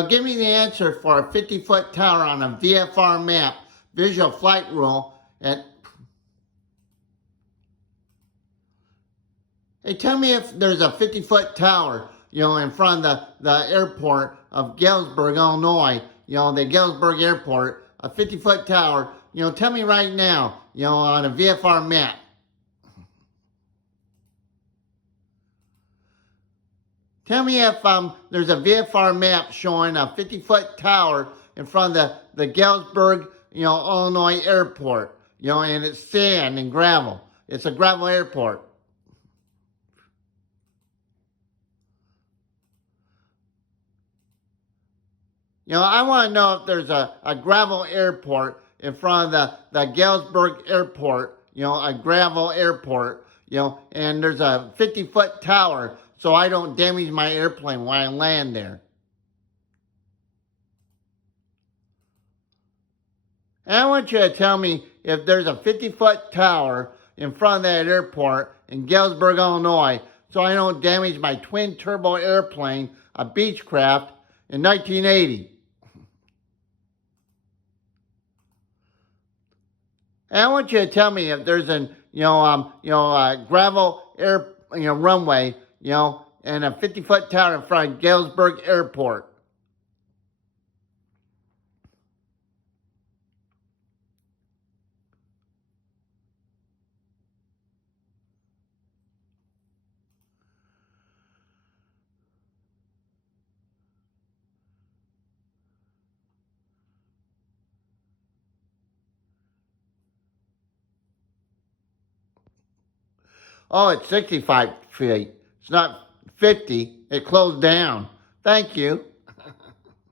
Give me the answer for a 50-foot tower on a VFR map, visual flight rule, at... Hey, tell me if there's a 50-foot tower, in front of the airport of Galesburg, Illinois, the Galesburg Airport, a 50-foot tower, tell me right now, on a VFR map. Tell me if there's a VFR map showing a 50-foot tower in front of the Galesburg, Illinois airport, and it's sand and gravel. It's a gravel airport. I want to know if there's a gravel airport in front of the Galesburg airport, a gravel airport, and there's a 50-foot tower so I don't damage my airplane when I land there. And I want you to tell me if there's a 50-foot tower in front of that airport in Galesburg, Illinois, so I don't damage my twin-turbo airplane, a Beechcraft, in 1980. And I want you to tell me if there's a gravel air runway, and a 50-foot tower in front of Galesburg Airport. Oh, it's 65 feet. It's not 50. It closed down. Thank you.